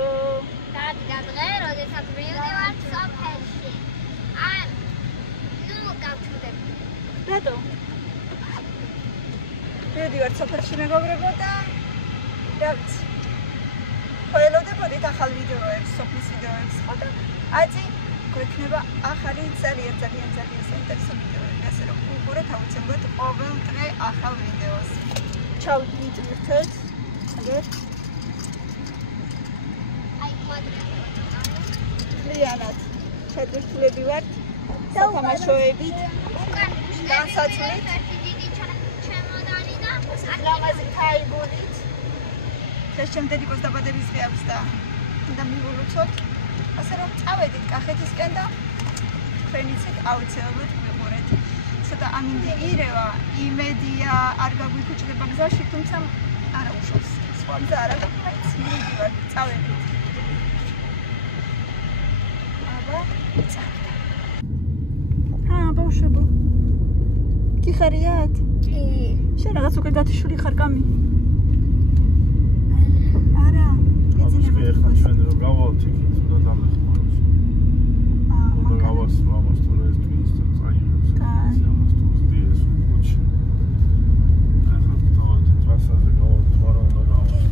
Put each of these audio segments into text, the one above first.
ბებო. დადგა როდესაც მივდივარ სოფელში. ნუ გავჩვდები. რატო? მივდივარ სოფელში მეგობრებო და რა ვიცი. ველოდებოდით ახალ ვიდეოებს, სოფლის ვიდეოებს ხო და აწი გვექნება ახალი ძალიან საინტერესო ვიდეოები, ასე რომ უყურეთ აუცილებლად ყოველ დღე ახალ ვიდეოს. ჩავდით ერთად. აგერ. აი კვადრატი. ლიანად. შეგრცლები ვართ. სათამაშოებით. განსაცვლით. დიდი ჩემოდანი და ლამაზი ქაიგულით. შემდეგი გოსდაბადების დღე აქვს და მივულოცოთ. ასე რომ წავედით კახეთისკენ და თქვენიცით აუცილებლად მიყურეთ. ცოტა ამინდი ირევა, იმედია არ გაგვიქუჩდება გზაში, თუმცა არა უშავს. სხვა მზა არ აქვს, მაინც მივიდივართ, წავედით. აბა, წავედა. ბავშვებო. კი ხარიათ? კი. შენ რაღაც უკვე გათიშული ხარ კამი? ჩვენ რო გავალთ იქით და დამეხმაროს. უნდა გავასწავლოს თუ ეს თვითონ წაიღებს. ამას თუ ხდიეს უჩი. ახლა თავად ტრასაზე გავალთ, მაგრამ უნდა გავალთ.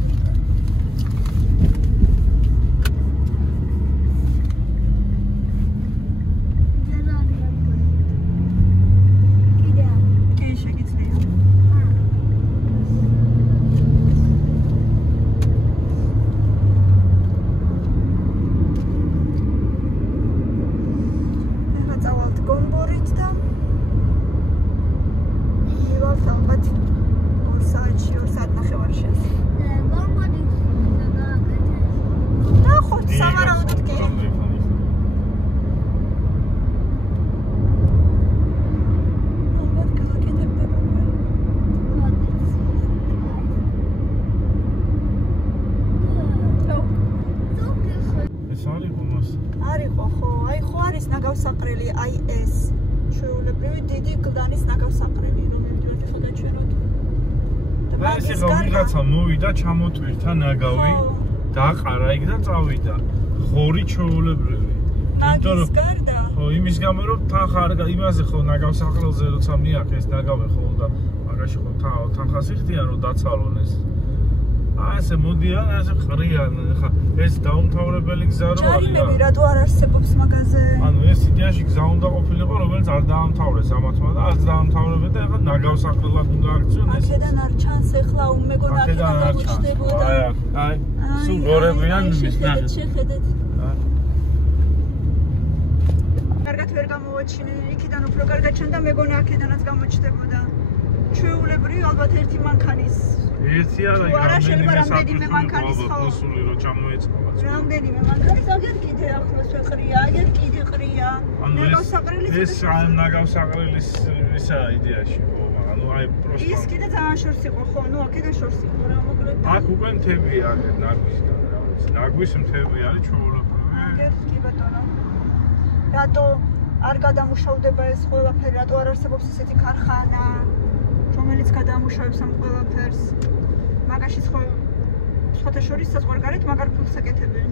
ნაგავსაყრელი აი ეს ჩვეულებრივი დიდი გლანის ნაგავსაყრელი რომელმდივართ ახლა გაჩვენოთ და ეს ვიღაცა მოვიდა ჩამოტვირთა ნაგავი დაყარა იქ და წავიდა ხორი ჩვეულებრივი იმიტომ რომ ხო იმის გამო რომ თანხა იმაზე ხო ნაგავსაყრელზე როცა მიაქეს ნაგავი ხო და მაგაში ხო თანხას იხდიან რომ დაცალონ ეს ასე მოდიან ასე ყრიან ხა ეს დაუმთავრებელი გზა რო არის ჯარიმები რატო არ არსებობს მაგაზე ანუ ეს იდეაში გზა უნდა ყოფილიყო რომელიც არ დაამთავრეს ამათმა და არც დაამთავრებდა და ახლა ნაგავსაყრელად უნდა აქციონ ეს აქედან არ ჩანს ეხლა უმეგონა აქედან გამოჩნდებოდა აი სულ გორებიან შეხედეთ კარგად ვერ გამოვაჩინე იქიდან უფრო კარგად ჩანდა მეგონა აქედანაც გამოჩნდებოდა ჩვეულებრივი ალბათ ერთი მანქანის ერთი არა რამდენიმე მანქანის ხო მოსული რო ჩამოეწყობა რამდენიმე მანქანის აგერ კიდე ახლოს ყრია აგერ კიდე ყრია ნაგავსაყრელი ეს ნაგავსაყრელის ისა იდეაში ხო მაგრამ ნუ აი პროსტო ის კიდე ძალიან შორს იყო ხო ნუ აქედან შორს იყო რა მოკლედ აქ უკვე მთებია აგერ ნაგვისგან რა ვიცი ნაგვის მთები არის ჩვეულებრივი აგერ კი ბატონო რატო არ გადამუშავდება ეს ყველაფერი რატო არ არსებობს ესეთი ქარხანა რომელიც გადამუშავებს ამ ყველაფერს მაგაშიც ხო სხვათა შორის საზღვარგარეთ მაგარ ფულს ეკეთებენ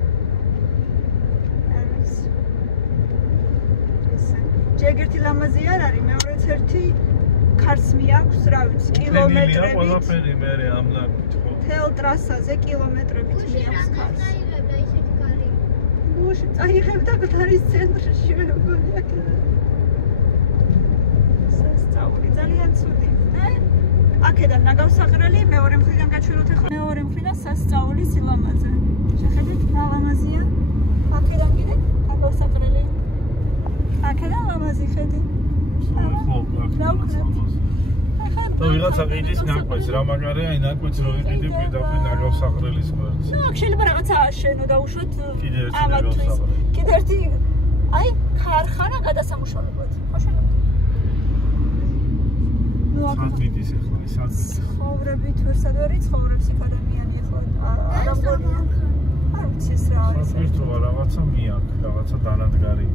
ჯერ ერთი ლამაზი არ არის მეორეც ერთი ქარს მიაქვს რა ვიცი კილომეტრებით ყველაფერი მე ამ ნაგვით ხო თელ ტრასაზე კილომეტრებით მიაქვს ქარს გუშინ წაიღებდა გთარის ცენტრში მეგონი აქედან სასწაული ძალიან ცუდი აქედან ნაგავსაყრელი მეორე მხრიდან გაჩვენოთ ახლა მეორე მხრიდან სასწაული სილამაზე შეხედეთ რა ლამაზია აქედან კიდე ნაგავსაყრელი აქედან ლამაზი ხედი და ვიღაცა ყიდის ნაკვეთს რა მაგარია აი ნაკვეთს რო იყიდე პირდაპირ ნაგავსაყრელის გვერდზე ნუ აქ შეიძლება რაღაცა აშენო და უშოთ კიდე ერთი ნაგავსაყრელი კიდე ერთი აი ქარხანა გადასამუშავებლად ხო შენ სადგიდის ახლა ის ადგილი ცხოვრებით ვერსად ვერ იცხოვრებს იქ ადამიანი ხო არ ამბობია არ ვიცი ეს რა არის ერთობა რაღაცა მიაქვს რაღაცა დანადგარი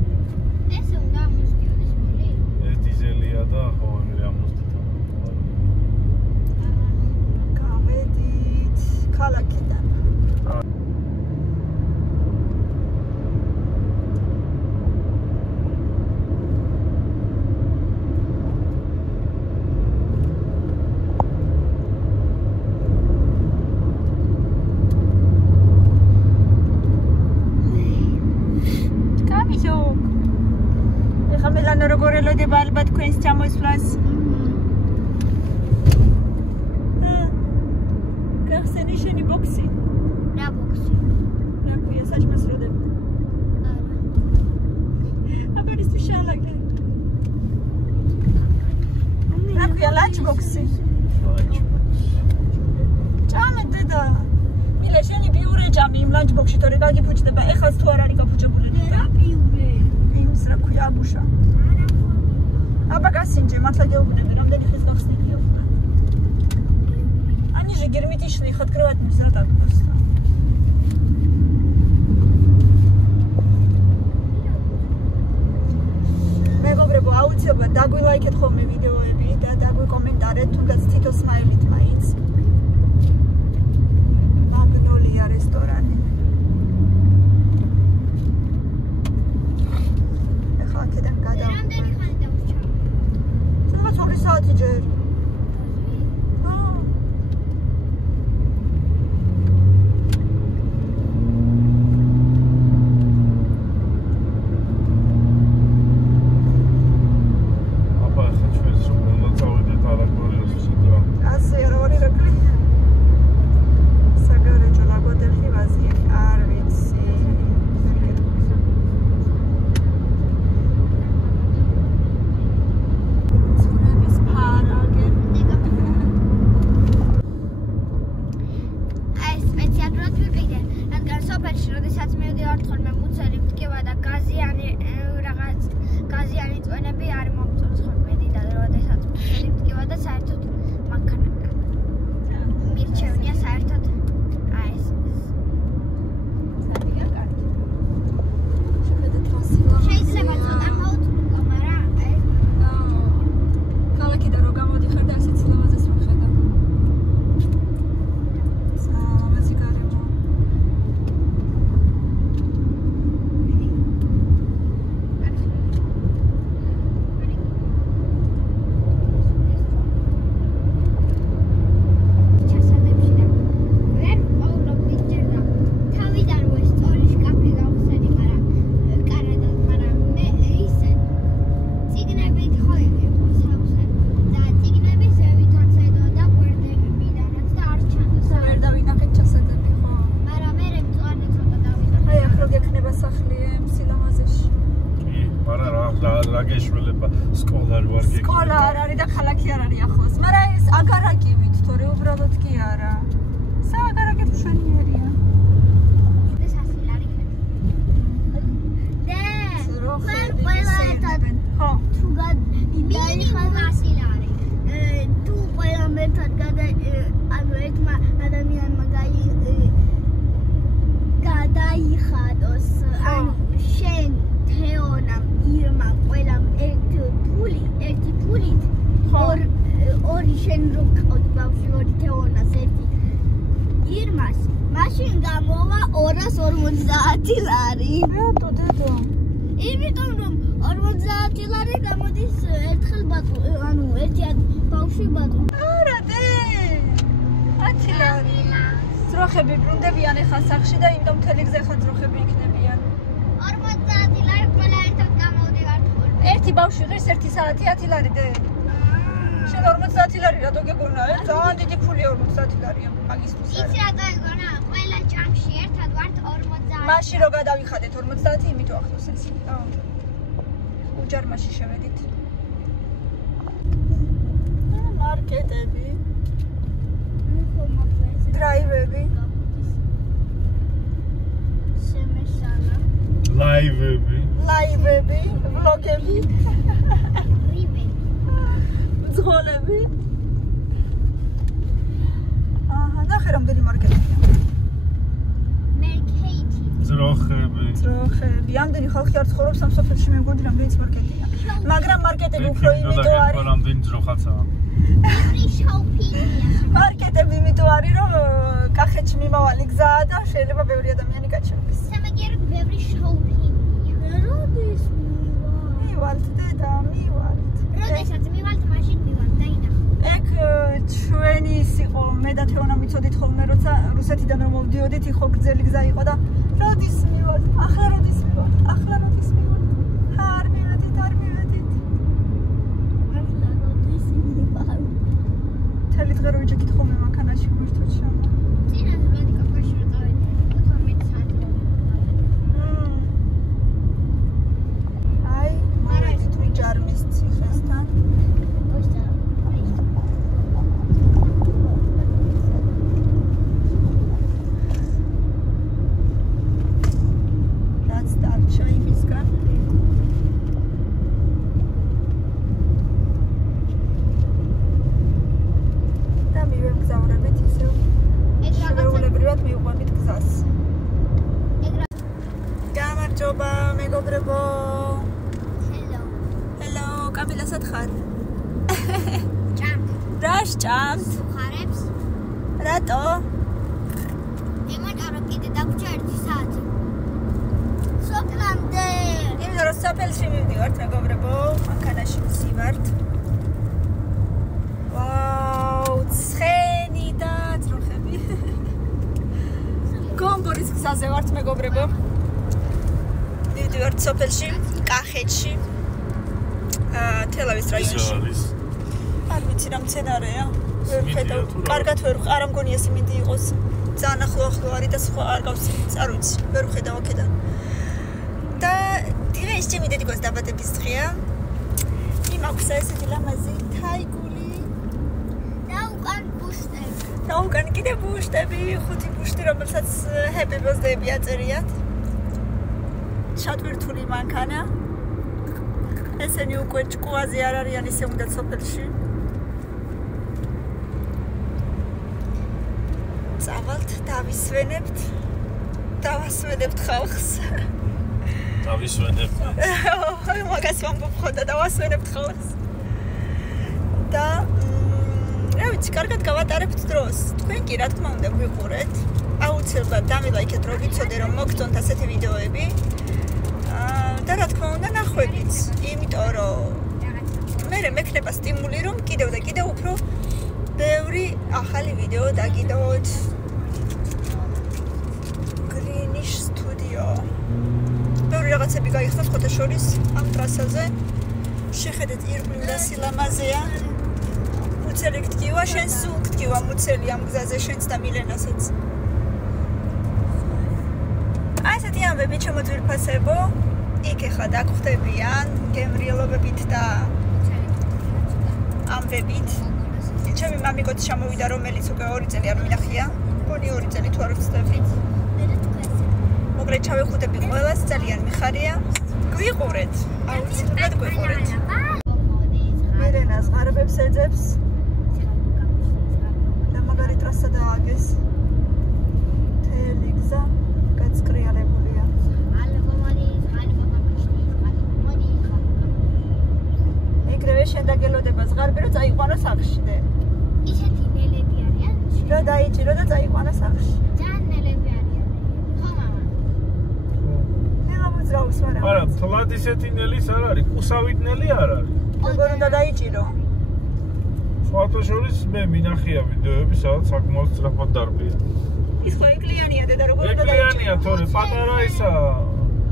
ეს უნდა მოსდიოდეს მული ეს დიზელია და ხო ამერე ამოსდით გავედით ქალაქიდან ველოდება ალბათ თქვენს ჩამოსვლას. გახსენი შენი ბოქსი? რა ბოქსი? რა ქვია საჭმელს როდები? აბანისთვის შალაკე. რა ქვია ლანჩ ბოქსი? ჭამე დედა. მილე შენი ბიურე ჭამი იმ ლანჩ ბოქსში თორე გაგიფუჭდება. ეხლა თუ არ არის გაფუჭებული დედა? რა ბიურე? იმის რა ქვია აბუშა. აბა გასინჯე, მართლა გეუბნები, რამდენი ხის გახსნილია უკვე. Они же герметичные, их открывать нельзя так просто. მეგობრებო, აუცილებლად დაგვილაიქეთ ხოლმე ვიდეოები და დაგვიკომენტარეთ, თუნდაც თითო სმაილით მაინც. მაგნოლია რესტორანი. ეხლა აქედან გადავიდეთ. სადღაც 2 საათი ჯერ. სკოლა არ არის და ქალაქი არ არის ახლოს. მაგრამ ეს აგარაკივით, თორე უბრალოდ კი არა. სააგარაკეთ მშვენიერია. ეს ასილარი ხე. მე ყველა ერთად ხო. თუ მინიმუმ ასილარი. თუ ყველა ერთად ანუ ერთმა ადამიანმა გადაიხადოს ანუ შენ თეონამ ირმამ ყველამ ერთი ფულით ორი შენ რო გყავთ ბავშვი ორი თეონას ერთი ირმას მაშინ გამოვა 250 ლარი. რატო დედო? იმიტომ რომ 50 ლარი გამოდის ერთხელ ანუ ერთი ბავშვი ბატონი. არა დე. 10 ლარი. ძროხები ბრუნდებიან ახლა სახში და იმიტომ მთელი გზა ხან ძროხები იქნებიან. 50 ლარი ყველა ერთად გამოვდივართ ხოლმე. ერთი ბავშვი ღირს 1 საათი 10 ლარი დე. შენ 50 ლარი რატო გეგონა? ძალიან დიდი ფულია 50 ლარია მაგისთვის. იცი რატო ეგონა? ყველა ჭამში ერთად ვართ 40. მაშინ რო გადავიხადეთ 50, იმიტომ ახლოს ეს. უჯარმაში შევედით. მარკეტები. დრაივები. შემეშალა. ლაივები, ვლოგები. რივი. ძღოლები. აჰა, ნახე რამდენი მარკეტია. მერკეიტი. ძროხები. ამდენი ხალხი არ ცხოვრობს ამ სოფელში, მე მგონი რამდენიც მარკეტია. მაგრამ მარკეტები უფრო იმიტომ არის. რამდენი ძროხაცაა. ბევრი შოუპინგია. მარკეტები იმიტომ არის, რომ კახეთში მიმავალი გზაა და შეიძლება ბევრი ადამიანი გაჩერდეს. სამაგიეროდ ბევრი შოუპინგია. როდის მივალთ დედა, მივალთ. როდესაც მივალთ, მაშინ მივალთ და ინახო. ეგ ჩვენი ის იყო, მე და თეონა მიცოდით ხოლმე, როცა რუსეთიდან რომ მოვდიოდით, იყო გრძელი გზა იყო და როდის მივალთ? ახლა როდის მივალთ? არ მივედით. მთელი დღე რო იჯექით ხოლმე მანქანაში ვერთოთ შამა. წინაზე მეტი კაფეში რო წავედი 12 საათი. აი, მარაი თუ იჯარმის ციხესთან. ჭამს ხარებს რატო ემატარო კიდე დაგჭა 1 საათი სოფლამდე იმიტომ რომ სოფელში მივდივართ მეგობრებო მანქანაში ვსივართ ვაუ ცხენი და ძროხები გომბორის გზაზე ვართ მეგობრებო მივდივართ სოფელში კახეთში თელავის რაიონში არ ვიცი რა მცენარეა ვერ ხედავ კარგად ვერ არ მგონია სიმინდი იყოს ძალიან ახლო არის და სხვა არ გავსი არ ვიცი ვერ ხედავ აქედან და დღეს ჩემი დედიკოს დაბადების დღეა იმაქვს ესეთი ლამაზი თაიგული და უკან კიდე ბუშტები 5 ბუშტი რომელსაც happy birthday-ები აწერიათ შატვირთული მანქანა ესენი უკვე ჭკუაზე არ არიან ისე უნდა სოფელში წავალთ დავასვენებთ ხალხს დავისვენებთ მაგას ვამბობ ხოდა დავასვენებთ ხალხს და რა ვიცი კარგად გავატარებთ დროს თქვენ კი რა თქმა უნდა გვიყურეთ აუცილებლად დამილაიქეთ რომ ვიცოდე რომ მოგწონთ ასეთი ვიდეოები და რა თქმა უნდა ნახვებიც იმიტომ რომ მე მექნება სტიმული რომ კიდევ და კიდევ უფრო ბევრი ახალი ვიდეო დაგიდოთ გრინიშ სტუდიო ბევრი რაღაცები გაიხსნა ხოთა შორის ამ ტრასაზე შეხედეთ ირგვლივ და სილამაზეა მუცელი გტკივა შენ სულ გტკივა მუცელი ამ გზაზე შენც და მილენასაც აი ესეთი ამბები ჩემოძვირფასებო იქ ეხლა დაგხვდებიან გემრიელობებით და ამბებით ჩემი მამიკოც ჩამოვიდა რომელიც უკვე 2 წელი არ მინახია მგონი 2 წელი თუ არ ვცდები მოკლედ ჩავეხუტები ყველას ძალიან მიხარია გვიყურეთ აუცილებლად გვიყურეთ მერენას ღარიბებს ეძებს და მაგარი ტრასა დააგეს მთელი გზა გაწკრიალებულია ეგრევე შენ დაგელოდება ზღარბი რომ წაიყვანო სახლში ისეთი ნელები არიან რა დაიჭირო და წაიყვანო სახლში ძალიან ნელები არიან ხო მამა ნელა მოძრაობს მაგრამ არა თლად ისეთი ნელის არ არის კუსავით ნელი არ არის როგორ უნდა დაიჭირო სხვათა შორის მე მინახია ვიდეოები სადაც საკმაოდ სწრაფად დარბია ის ხო ეკლიანია დედა როგორ უნდა დაიჭირო ეკლიანია თორე პატარა ისაა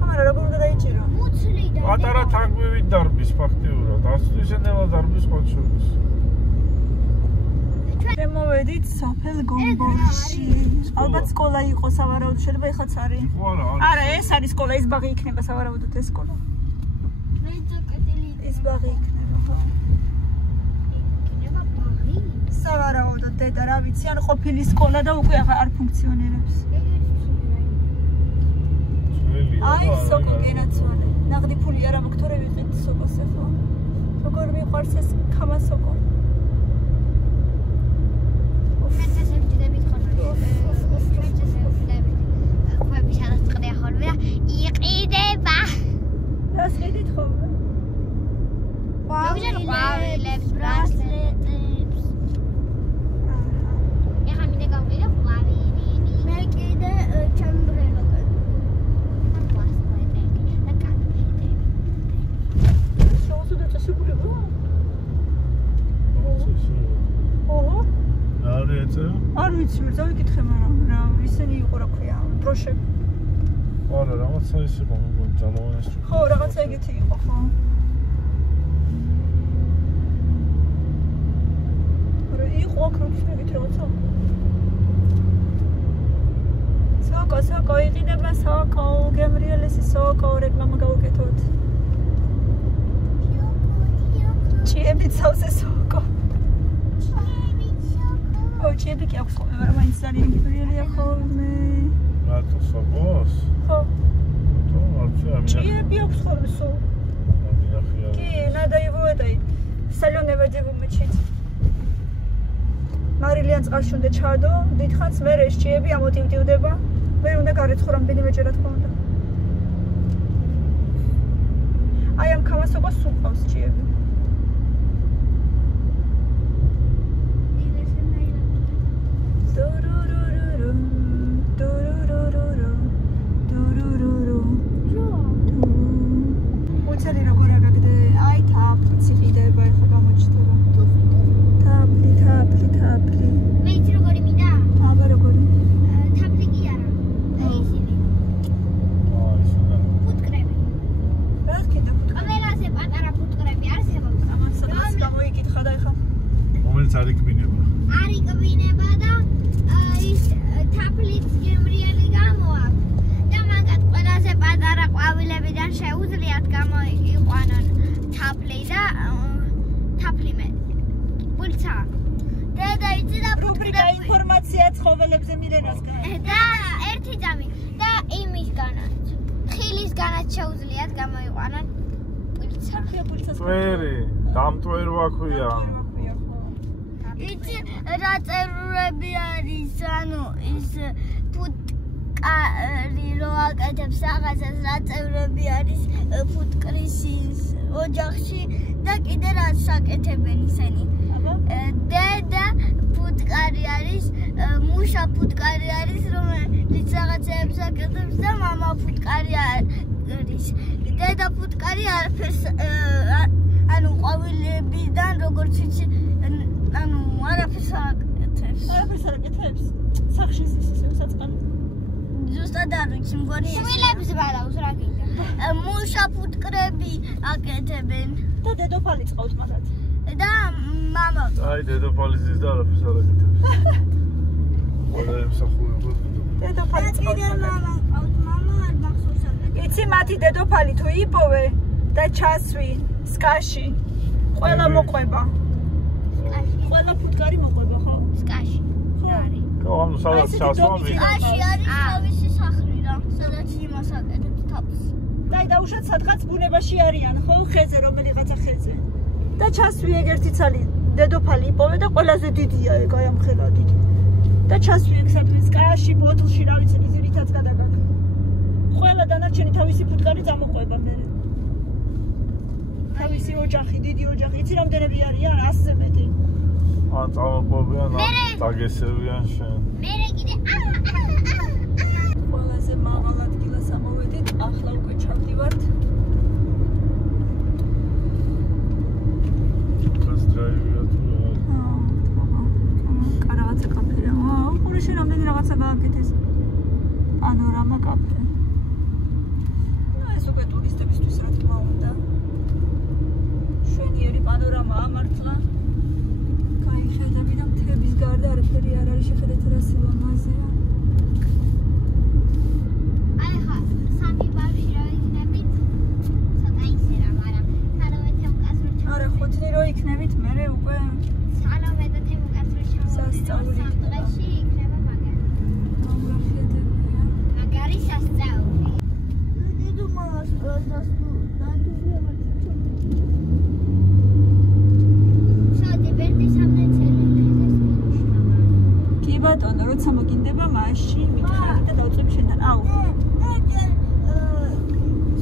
მაგრამ როგორ უნდა დაიჭირო მუცლიდან პატარა თაგვივით დარბის ფაქტიურად ასწვისე ნელა დარბის სხვა შორის შემოვედით სოფელ გომბორში. ალბათ სკოლა იყო სავარაუდოდ შეიძლება ეხაც არის. არა, ეს არის სკოლა, ის ბაღი იქნება სავარაუდოდ ეს სკოლა. ეს ბაღი იქნება, ხო? იქნება ბაღი? სავარაუდოდ დედა, რა ვიცი, ან ყოფილი სკოლა და უკვე არ ფუნქციონირებს. აი, სოკო გენაცვალე. ნაღდი ფული არა მაქვს, თორე ვიყიდ სოკოს ახლა. როგორ მიყვარს ეს ქამა სოკო? არ ვიცი, მე დავიკითხე, მაგრამ რა ისინი იყო რა ქვია, დროშები. არა, რაღაცა ის იყო, მეგონი ძალოვანეს. ხო, რაღაცა ეგეთი იყო, ხო. იყო აკროფშებით რაღაცა. სოკო იყიდება სოკო, გემრიელესი სოკო, რეკლამა გავუკეთოთ. ჭიები ცავზე სოკო. ჭიები კი აქვს ხოლმე, მაგრამ მაინც ძალიან გემრიელია ხოლმე. რატო სოკოს? ხო. ჭიები აქვს ხოლმე სულ. კი, надо его этой соленой воде вымочить. მარილიან წყალში უნდა ჩადო, დიდხანს მე ეს ჭიები ამოტივტივდება. მე უნდა გარეცხო რამდენიმეჯერ რა თქმა უნდა. აი ამ ქამასოკოს სულ ყავს ჭიები. უცელი როგორ აგაგდე? აი თაფლიც იყიდება, ეხლა გამოჩნდება. თაფლი. მე იცი როგორი მინდა? აბა როგორი? თაფლი კი არა. ისინი. ფუტკრები. რა გქონდა ფუტკრები? კამერაზე პატარა ფუტკრები არსებობს. ამან სადაც გამოიკითხა და ეხლა რომელიც არ იქბინება. არ იქბინება და ის თაფლიც გემრიელი გამოაქვს. და მაგათ ყველაზე პატარა ყვავილებიდან შეუძლიათ გამოიყვანონ თაფლი და თაფლი მე. პულცა. და იცი და რუბრიკა ინფორმაცია ცხოველებზე მილენასგან. და ერთი ძამი და იმისგანაც. თხილისგანაც შეუძლიათ გამოიყვანონ პულცა. წვერი, დამტვერვა ქვია. იცი რა წერურები არის, ანუ ის ფუტკარი რო აკეთებს რაღაცას, რა წერურები არის ფუტკრის ოჯახში და კიდე რაც აკეთებენ ისინი. და ფუტკარი არის, მუშა ფუტკარი არის, რომელიც რაღაცებს აკეთებს და მამა ფუტკარი არის. დედა ფუტკარი არაფერს ანუ ყვავილებიდან როგორც იცი ანუ არაფერს აკეთებს. სახში ისე საწყალი. ზუსტად არ ვიცი, მგონი შვილებს ბალავს რა გინდა. მუშა ფუტკრები აკეთებენ. და დედოფალი წყავს მაგათ. და მამა. აი დედოფალი ზის და არაფერს არ აკეთებს. ყველა ემსახურება. დედოფალი წყავს მამა ყავს, მამა არ მახსოვს აკეთებს. იცი მათი დედოფალი თუ იპოვე და ჩასვი სკაში. ყველა მოყვება. ყველა ფუტკარი მოყვება, ხო? სკაში. არის. ანუ სადაც ჩასვამი. სკაში არის თავისი სახლი რა, სადაც იმას აკეთებს თავს. და დაუშვათ სადღაც ბუნებაში არიან, ხო? ხეზე, რომელიღაცა ხეზე. და ჩასვი ეგ ერთი ცალი დედოფალი იპოვე და ყველაზე დიდია ეგ აი ამ ხელა დიდი. და ჩასვი ეგ სადღაც სკაში, ბოთლში, რა ვიცი, ზირითაც გადაგაგ. ყველა დანარჩენი თავისი ფუტკარი წამოყვება მე. თავისი ოჯახი, დიდი ოჯახი, იცი რამდენები არიან? 100-ზე მეტი. ან წამოყვებიან, დაგესევიან შენ. მე კიდე ყველაზე მაღალ ადგილას ამოვედით, ახლა უკვე ჩავდივართ. დრაივია თუ რა. რაღაცა კაფეა. ხურში რამდენი რაღაცა გააკეთეს. პანორამა კაფე. ეს უკვე ტურისტებისთვის რა თქმა უნდა. შვენიერი პანორამა ამართლა. ხედავი და მთების გარდა არაფერი არ არის შეხედეთ რა სილამაზეა. აი ხა სამი ბავშვი რა იქნებით? ცოტა ისე რა, მაგრამ სანოვე თემკაცრო ჩავ. არა, ხუთი რო იქნებით, მე უკვე სანოვე და თემკაცრო სასწაული დღეში იქნება მაგარი. ხედავია. მაგარი სასწაული. დედო მას დასტუ ბატონო, როცა მოგინდება მაშინ მითხარი და დავწვევი შენთან. აუ.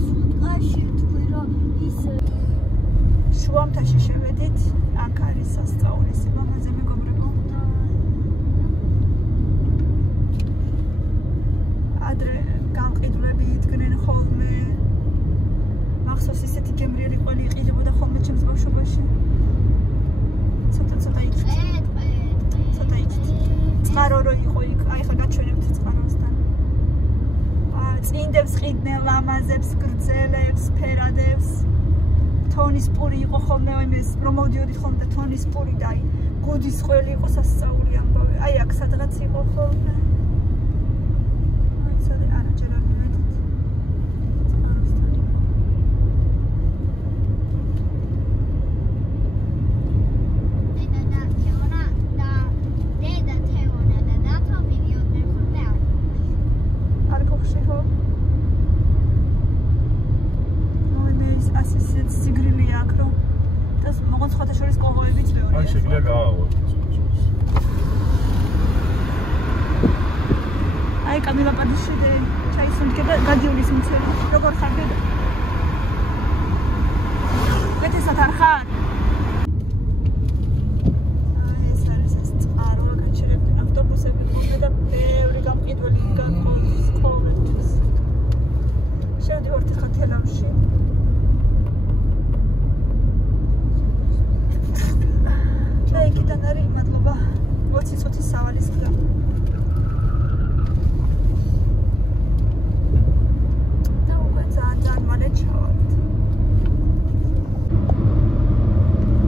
სკაში თქვი რომ ის შუამთაში შევედით. აქ არის სასწაული სილამაზე მეგობრებო. ადრე განყიდვლები იდგნენ ხოლმე. მახსოვს ისეთი გემრიელი ყველი იყიდებოდა ხოლმე ჩემს ბავშვობაში. ცოტა იქით. ცოტა იქით. წყარო რო იყო იქ, აი ხა გაჩვენებთ წყაროსთან. წინდებს ყიდნენ ლამაზებს, გრძელებს, ფერადებს. თონის პური იყო ხოლმე იმის რომ მოვდიოდით ხოლმე და თონის პური და აი გუდის ყველი იყო სასწაული ამბავი აი აქ სადღაც იყო ხოლმე აი სადღაც არა ჯერ არ მივედით შეგვიძლია გავაღვოთ. აი კამილა პადიშიდე ჩაისუნთქე და გადიulis მცელი. როგორ ხარ დედა? მეტესად არ ხარ? აი ეს არის ეს წყარო, გაჩერებული ავტობუსები ხოლმე და ბევრი გამყიდველი განყოფის ყოველთვის. შევდივართ ახლა თელავში. იქიდან არის მადლობა 20 წუთის სავალის გზა. და უკვე ძალიან მალე ჩავართ.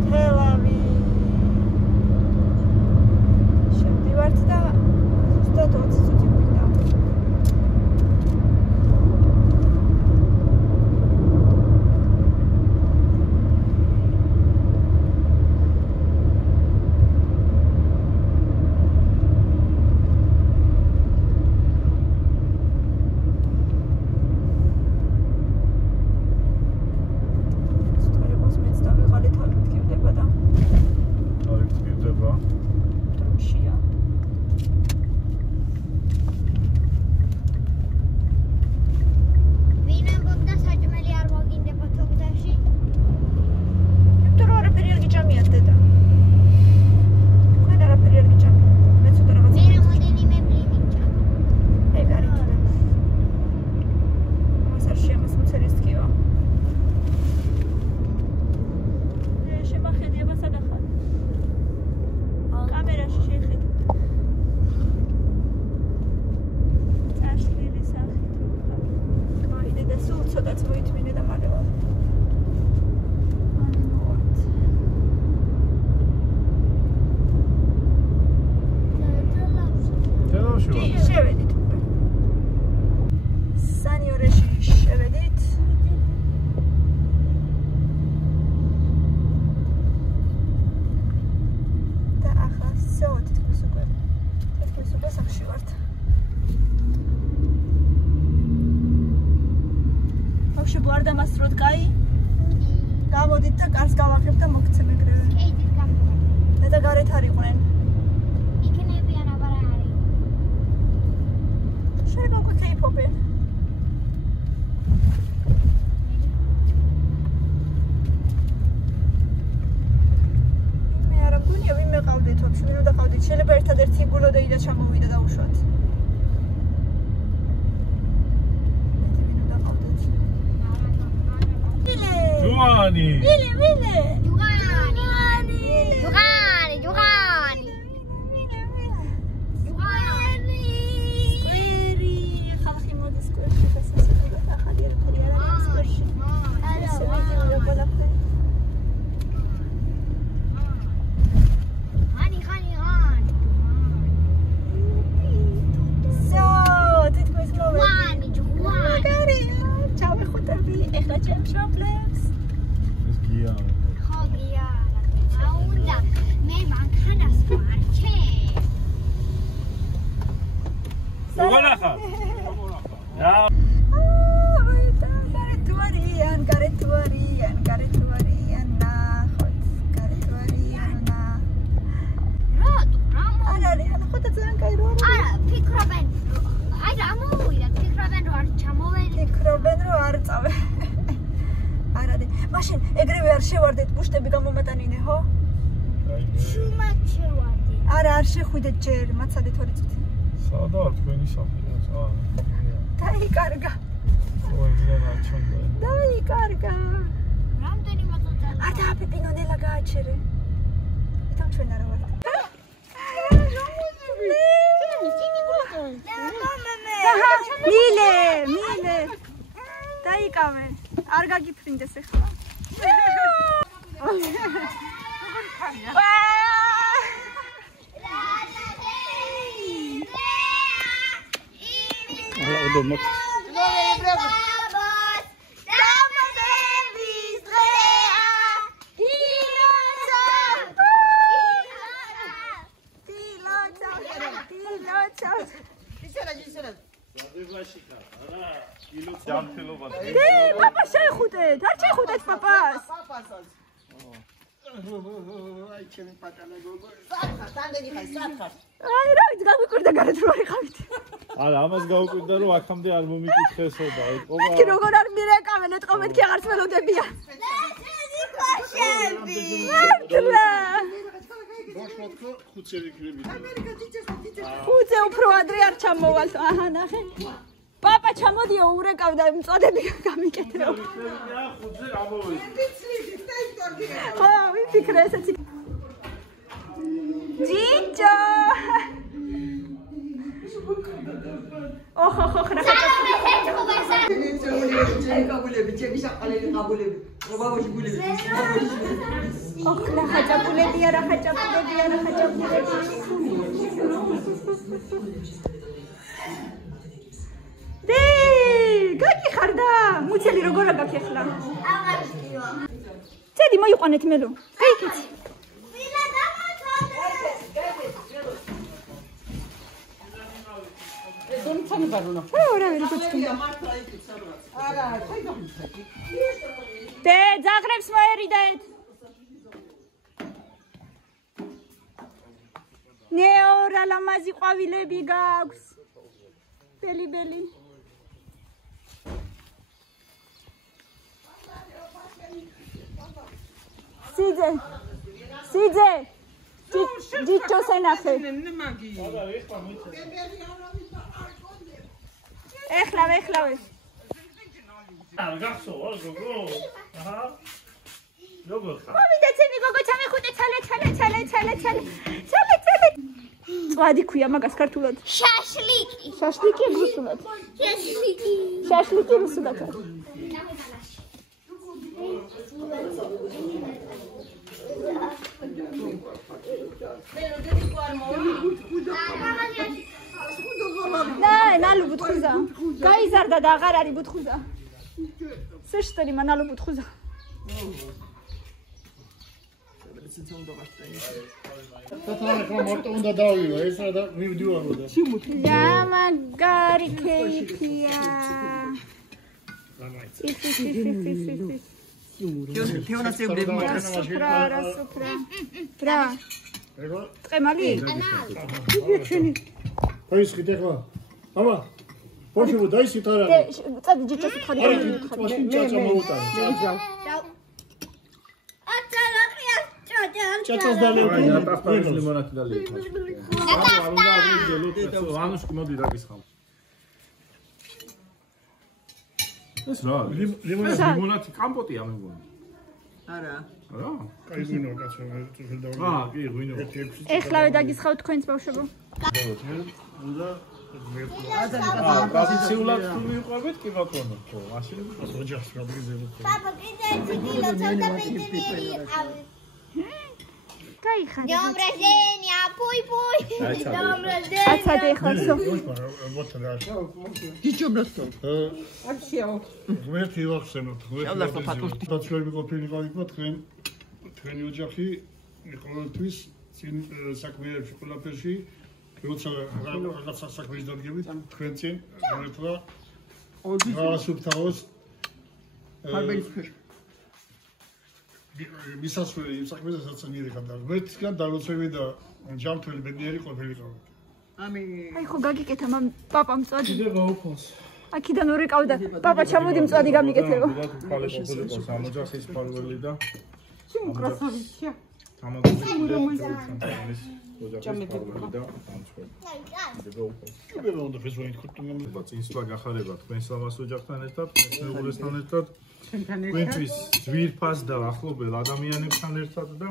თელავი. შევდივართ და ზუსტად 20 წუთი გვინდა. შევედით უკვე. სანიორეში შევედით. და ახლა всё, თითქოს უკვე სახში ვართ. ბავშვები არ დამასწროთ, კაი? გამოდით და კარს გავახებ და მოგცემ ეგრევე. კეითით გამოვიდეთ. და გარეთ არ იყვნენ. შეგა უკვე კეიფობენ. მე არ მგონია ვინმე ყავდეთ ვაფშე, ვინ უნდა ყავდეთ? შეიძლება ერთადერთი გულოდეი და ჩამოვიდა და უშვათ. მეტი ვინ უნდა ყავდეთ? მილე! ჯუანი! მილე! მაშინ ეგრევე არ შევარდეთ ბუშტები გამომატანინე, ხო? შუმად შევარდით. არა, არ შეხვიდეთ ჯერ, მაცადეთ 2 წუთი. სადაა თქვენი სახლი? დაიკარგა. ой, რა ჩონდა. დაიკარგა. რამდენიმე წუთი. არ დააფეპინო ნელა გააჩერე. ითომ ჩვენ არა ვართ. მილე. დაიკავე. არ გაგიფრინდეს ახლა. Papa შეეხუტეთ, არ შეეხუტეთ პაპას. აი რა ვიცი გაგვიკვირდა გარეთ რო არიხავით. არა, ამას გაუკვირდა რომ აქამდე არ მომიკითხესოდა. კი როგორ არ მირეკავენ ეთყო მეთქი აღარც ველოდებია. ხუთზე უფრო ადრე არ ჩამოვალთ. აჰა ნახე. პაპა ჩამოდიო ურეკავდა მწოდები გამიკეთებო. ხუთზე რა მოვიდა? ხო, ვიფიქრე ესეც. ჯიჯო. ოხო ხო ხნა. ოხნა ხაჭაპულები არა ხაჭაპულები არა ხაჭაპულები. დე, გაგიხარდა? მუცელი როგორ გაგეხლა? აღარ ვთქიო. წედი მოიყვანეთ მელო. გაიქეცი. ვინა დამოწოდე. რა როგორც გინდა. დე, ძაღლებს მოერიდეთ. ნეორა ლამაზი ყვავილები გაქვს. ბელი. სიძე. ჯიჯოს ენახე. ეხლავე. არ გახსოვს გოგო? აჰა. როგორ ხარ? მოვიდა ცემი გოგო, ჩამეხუტე ცალე. წვადი ქვია მაგას ქართულად. შაშლიკი. შაშლიკი რუსულად. შაშლიკი რუსულად. ნალუ ბუთხუზა. გაიზარდა და აღარ არის ბუთხუზა. სეშტერი მანალუ ბუთხუზა. მარტო უნდა დავივა ესა და მივდივაროდა. გამაგარი ქეიფია. რა სუფრა. რა? ტყემალი? დაისხით ახლა. მამა. ბოშო დაისხით არა. წადი ჯიჯოს უთხარი. ჭაჭა მოუტარე. ჭაჭას დალევი. ნატასტავის ლიმონადი დალევი. ვანუშკი მოდი დაგისხავ. ეს რა? ლიმონადი კამპოტია მეგონა. არა. კაი ღვინო კაცო. კი ღვინო. ეხლავე დაგისხავ თქვენს ბავშვებო. უნდა ტრადიციულად თუ მიყვებით კი ბატონო, ხო, მაშინ ოჯახს გავგიზელოთ. Papa, კიდე 1 კილო ცოტა პეტრიერი იყავი. გაიხარე. Днём рождения, пуй-пуй. Днём рождения. აცადე ხალხო. вот раша. Дичом растом. Вообще. ღმერთი ვახსენოთ. დაცვლები ყოფილიყავით თქვენი ოჯახი ყოველთვის წინ საქმეებში ყველაფერში როცა რაღაცა საქმეში დადგებით თქვენ წინ ღმერთმა გაასუფთავოს მისასვლელი იმ საქმეზე სადაც მიერეკა და ღმერთისგან დალოცვები და ჯანმრთელი ბედნიერი ყოფილიყავით. აი ხო გაგიკეთა მამ პაპა მწვადი. კიდე გაუქოს. აქედან ურეკავდა. პაპა ჩამოდი მწვადი გამიკეთებო. ხალე ყოფილიყოს ამ ოჯახის ფარველი და Чему красавица? წინსვლა გახარება თქვენს ლამას ოჯახთან ერთად, მეუღლესთან ერთად, თქვენთვის ძვირფას და ახლობელ ადამიანებთან ერთად და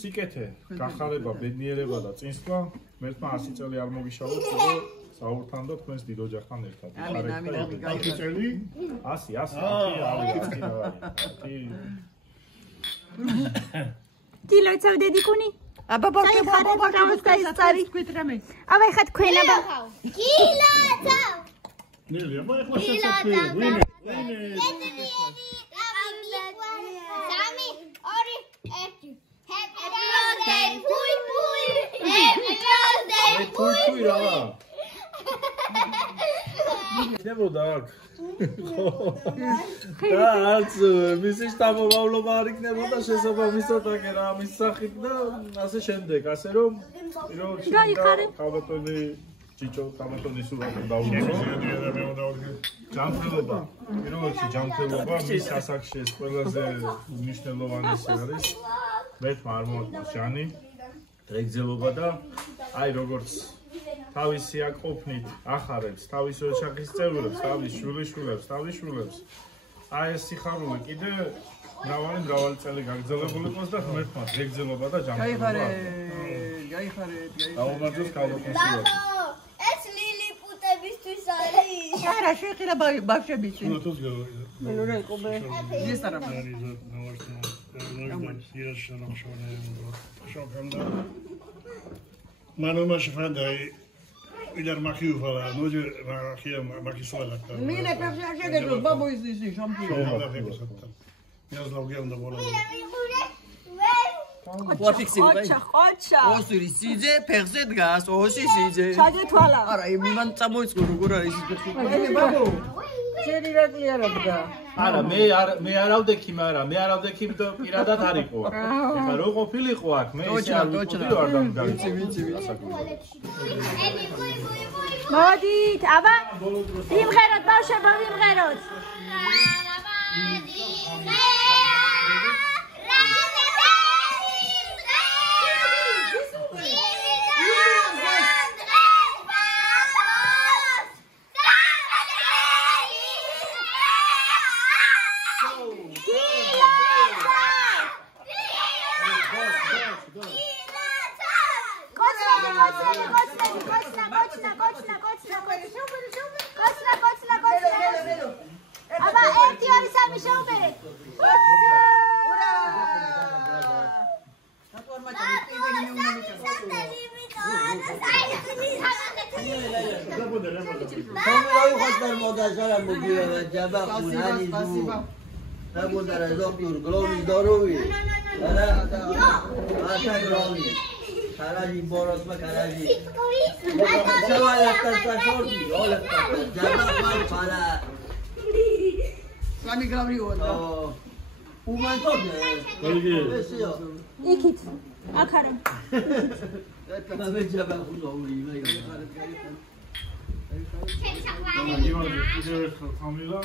სიკეთე, გახარება, ბედნიერება და წინსვლა. მერთმა 100 წელი არ მოგიშალოთ, საურთან და თქვენს დიდ ოჯახთან ერთად. ამინ. 10 წელი? 100. დილო წავდედი კუნი. აბა ბავშვი ბავშვი თქვით რამე. აბა ეხა თქვენ აბა გილაცა ნელი, აბა ეხლა შესაძლოა. ვინე? სამი, ორი, ერთი. Happy birthday, pui pui. Happy birthday, pui რა. ნებოდა აქ. და არც მისი შთამომავლობა არ იქნებოდა შესაბამისად აქ რა ამის სახით და ასე შემდეგ, ასე რომ პირველ რიგში ხალხები ჭიჭო კამათონის სურათი დაუწყო. ჯანმრთელობა. პირველ რიგში ჯანმრთელობა მის ასაკში ეს ყველაზე მნიშვნელოვანესი არის. მეთმა არ მოაქვს ჟანი, დღეგრძელობა და აი როგორც თავისი აკოფნით ახარებს თავის ოჯახის წევრებს, თავის შვილიშვილებს. აი ეს სიხარული კიდე მრავალი წელი გაგრძელებული იყოს და ღმერთმა დღეგრძელობა და ჯანმრთელობა. გაიხარე. დაუმარჯოს ქალოხოსიო. ეს ლილიპუტებისთვის არის. არა, შეეხება ბავშვებისთვის. ნუ თოს ნუ ყობე. ის არა. მანომა შეფანდაი ვიდარ მახიუფალა ნოჯე მახია მახისვალაკა მინე პერსიაშეგეჯო ბაბოიზისი შამპიო Я знал, где он добавил. Ყოჩა. ოსური სიძე, ფეხზე დგას, ოსი სიძე. ჩაგეთვალა. არა, მან წამოიწყო როგორ არის ის ფეხი. აი ბაბო. ძერი რაკლი არა დგა. არა, მე არ ავდექი, მაგრამ მე არ ავდექი და პირადად არ იყო. ეხლა რო ყოფილიყო აქ, მე ისე არ ვიყო არ დამგავიცი. ვიცი. მოდით, აბა. ვიმღეროთ ბავშვებო, ვიმღეროთ. აბა ერთი ორი სამი შეუბერეთ. Каражи борозма каражи. Савала тасашорди, ола жаба пала. სამი გავრიოდა. უმანტოდე. იქით. აქ არა. მე ჯაბა ხულოური მე. ხამილა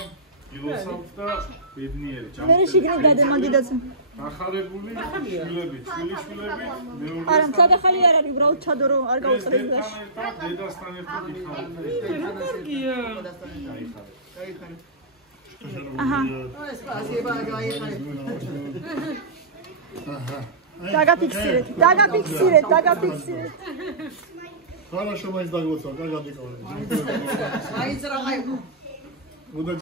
ილოსავთ და ბედნიერი მე შიგნით გადამაგიდაც. ახარებული შვილები, შვილიშვილები, მეორე არა, მცადახალი არ არის, უბრალოდ ჩადო რომ არ გაუწყდეს გაში. დედასთან ერთად იქნება. კარგია. გაიხარე. აჰა. სპასიბა, გაიხარე. დაგაფიქსირეთ. Хорошо, мы сдаготься, как адекватно. მაინც რა ხაი. Буду